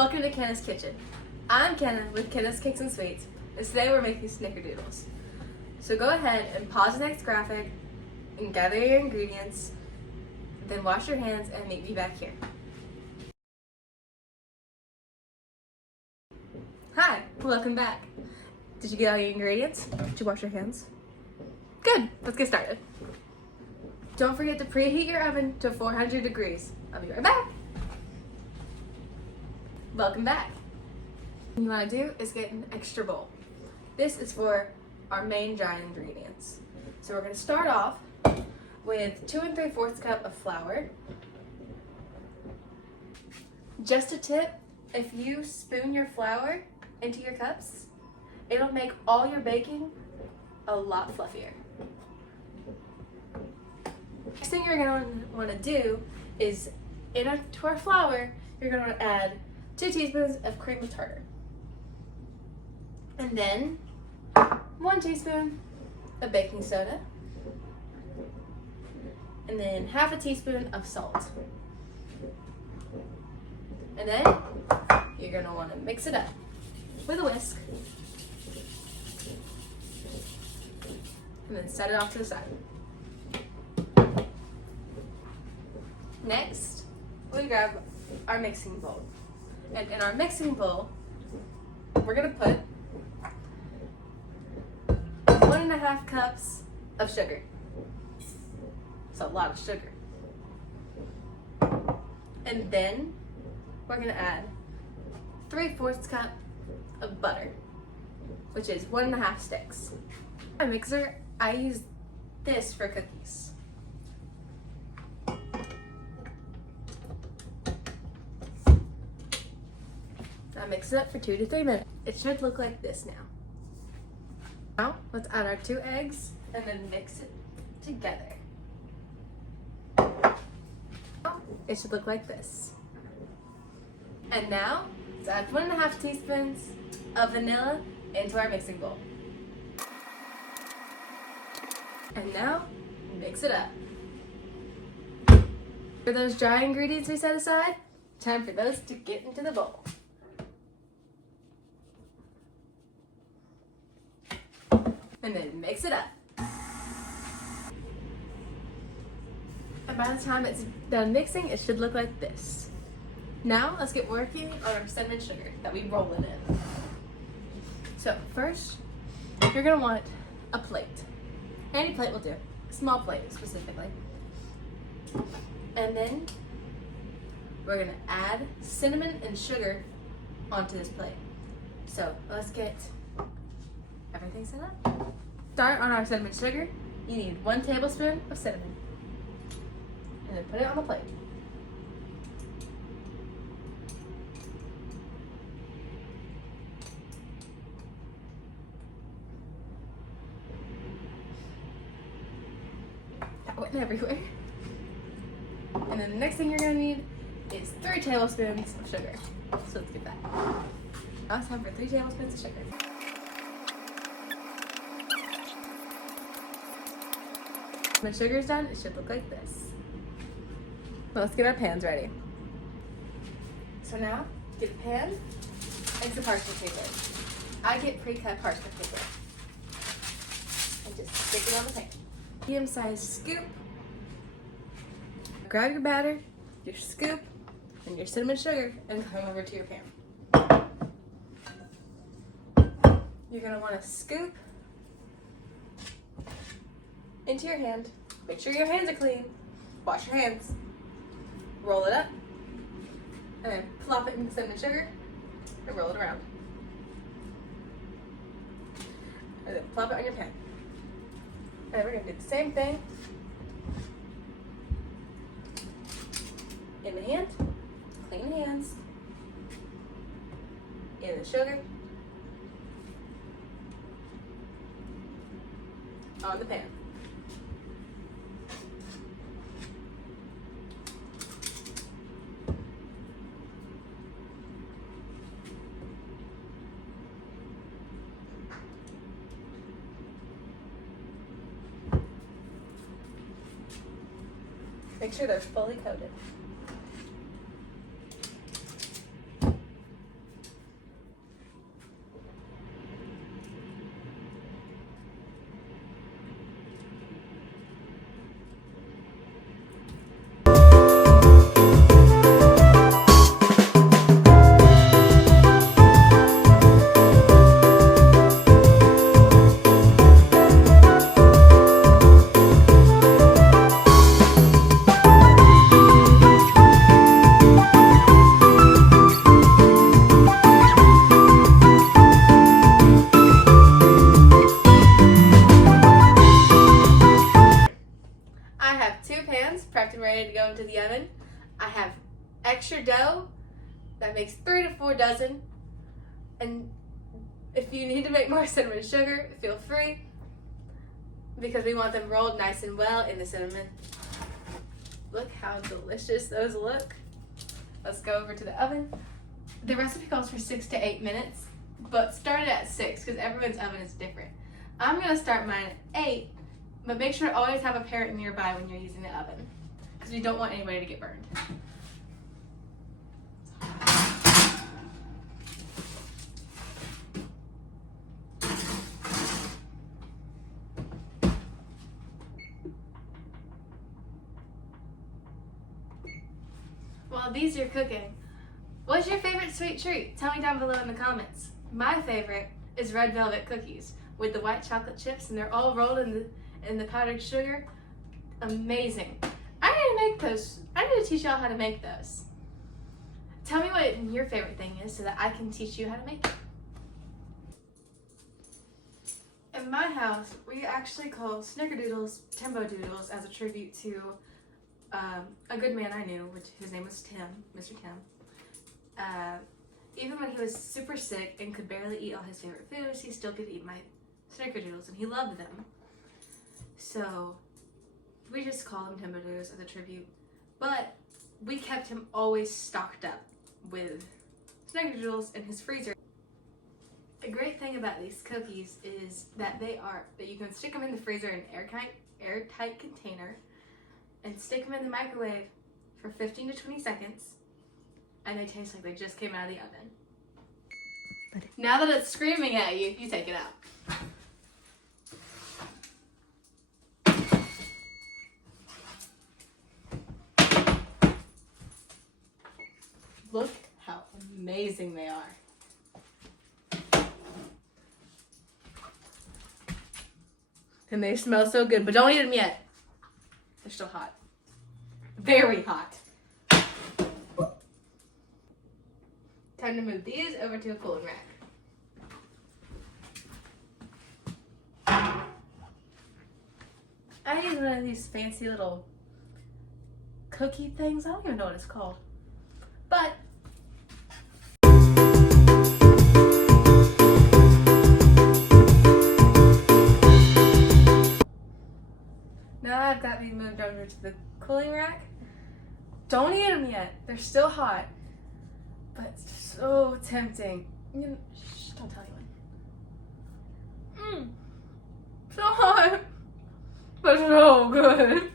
Welcome to Kenna's Kitchen. I'm Kenna with Kenna's Cakes and Sweets, and today we're making Snickerdoodles. So go ahead and pause the next graphic and gather your ingredients, then wash your hands and meet me back here. Hi, welcome back. Did you get all your ingredients? Did you wash your hands? Good, let's get started. Don't forget to preheat your oven to 400 degrees. I'll be right back. Welcome back. What you want to do is get an extra bowl. This is for our main dry ingredients. So we're going to start off with 2 3/4 cup of flour. Just a tip, if you spoon your flour into your cups, it'll make all your baking a lot fluffier. Next thing you're going to want to do is, to our flour, you're going to add 2 teaspoons of cream of tartar. And then 1 teaspoon of baking soda. And then half a teaspoon of salt. And then you're going to want to mix it up with a whisk. And then set it off to the side. Next, we grab our mixing bowl. And in our mixing bowl, we're going to put 1.5 cups of sugar. It's a lot of sugar. And then we're going to add 3/4 cup of butter, which is 1.5 sticks. My mixer, I use this for cookies. Now mix it up for 2 to 3 minutes. It should look like this now. Now let's add our 2 eggs and then mix it together. Now, it should look like this. And now let's add 1.5 teaspoons of vanilla into our mixing bowl. And now mix it up. For those dry ingredients we set aside, time for those to get into the bowl. And then mix it up. And by the time it's done mixing, it should look like this. Now let's get working on our cinnamon sugar that we roll it in. So first, you're gonna want a plate. Any plate will do, a small plate specifically. And then we're gonna add cinnamon and sugar onto this plate. So let's get everything set up. Start on our cinnamon sugar. You need 1 tablespoon of cinnamon. And then put it on the plate. That went everywhere. And then the next thing you're gonna need is 3 tablespoons of sugar. So let's get that. Now it's time for 3 tablespoons of sugar. When sugar's done, it should look like this. Well, let's get our pans ready. So now, get a pan and some parchment paper. I get pre-cut parchment paper. And just stick it on the pan. Medium-sized scoop. Grab your batter, your scoop, and your cinnamon sugar, and come over to your pan. You're gonna want to scoop into your hand. Make sure your hands are clean. Wash your hands. Roll it up. And then plop it in the cinnamon sugar and roll it around. And then plop it on your pan. And we're going to do the same thing in the hand. Clean hands. In the sugar. On the pan. Make sure they're fully coated. 3 to 4 dozen. And if you need to make more cinnamon sugar, feel free, because we want them rolled nice and well in the cinnamon. Look how delicious those look. Let's go over to the oven. The recipe calls for 6 to 8 minutes, but start it at 6 because everyone's oven is different. I'm gonna start mine at 8, but make sure to always have a parent nearby when you're using the oven because we don't want anybody to get burned. While these are cooking, what's your favorite sweet treat? Tell me down below in the comments. My favorite is red velvet cookies with the white chocolate chips, and they're all rolled in the powdered sugar. Amazing. I need to make those. I need to teach y'all how to make those. Tell me what your favorite thing is so that I can teach you how to make it. In my house, we actually call Snickerdoodles Timbo Doodles as a tribute to a good man I knew, his name was Tim, Mr. Tim. Even when he was super sick and could barely eat all his favorite foods, he still could eat my Snickerdoodles, and he loved them. So we just call him Timbo Doodles as a tribute. But we kept him always stocked up with Snickerdoodles in his freezer. The great thing about these cookies is that you can stick them in the freezer in an airtight container and stick them in the microwave for 15 to 20 seconds, and they taste like they just came out of the oven. Now that it's screaming at you, you take it out. Look how amazing they are. And they smell so good, but don't eat them yet. They're still hot. Very hot. Time to move these over to a cooling rack. I use one of these fancy little cookie things. I don't even know what it's called. But now I've got these moved over to the cooling rack. Don't eat them yet. They're still hot, but so tempting. Shh, don't tell anyone. So hot, but so good.